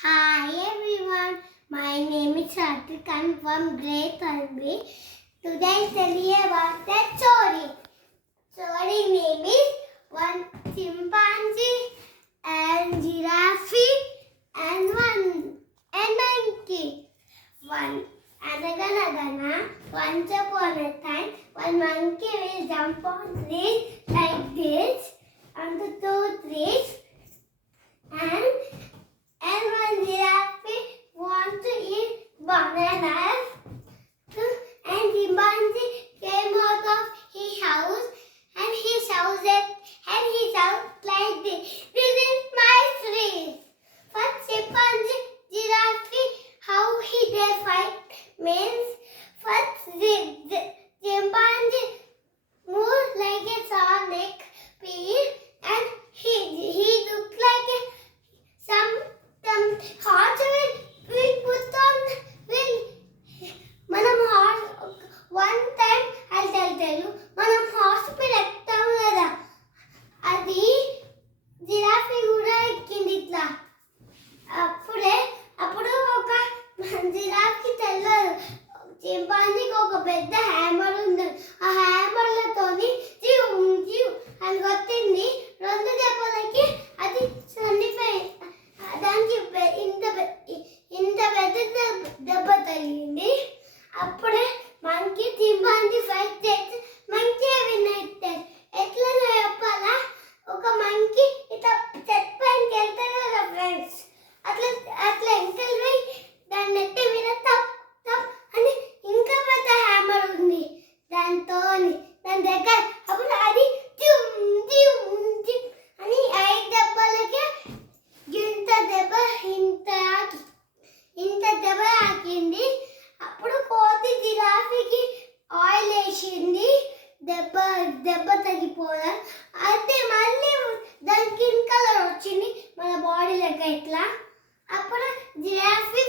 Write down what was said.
Hi everyone, my name is Satvik. I'm from grade 12B. Today I'll tell you about the story. Story name is one chimpanzee and giraffe and monkey. Once upon a time, one monkey will jump on trees like this on the two trees and one giraffe want to eat bananas. And chimpanzee came out of his house and he shouted like this. This is my tree. First chimpanzee, giraffe, how they fight means first the chimpanzee moved like a sonic pea and he looked like some horse will put on మనం one time I'll tell you మనం hospital ఎక్కుతాం కదా అది giraffe కూడా ఎక్కింది ఇట్లా అప్పుడు ఒక జిరాఫీకి తెలియదు చింపాంజీకి ఒక పెద్ద హ్యామర్ ఉంది ఆ హ్యామర్లతోని జీవ్ జీవ్ అని కొట్టింది రెండు దెబ్బలకి అది చనిపోయింది దానికి ఇంత పెద్ద దెబ్బ తగిలింది అప్పుడే మంకీ చింపాంజీ ఫైట్ చేసి మంకీ విన్ అవుతాడు ఎట్లా చెప్పాలా ఒక మంకీ ఇట్లా చెట్ పైనకి వెళ్తాడు కదా ఫ్రెండ్స్ అట్లా ఎంకలు పోయి దాన్ని నెట్టి మీద తప్ తప్ అని ఇంకా పెద్ద హ్యామర్ ఉంది దాని దగ్గర అప్పుడు అది జిమ్ జిమ్ జిమ్ అని 5 దెబ్బలకే ఇంత దెబ్బ ఆకింది అప్పుడు కోతి జిరాఫీకి ఆయిల్ వేసింది దెబ్బ తగ్గిపోదా అయితే మళ్ళీ దాని స్కిన్ కలర్ వచ్చింది మన బాడీ లెక్క ఇట్లా అప్పుడు జిరాఫీ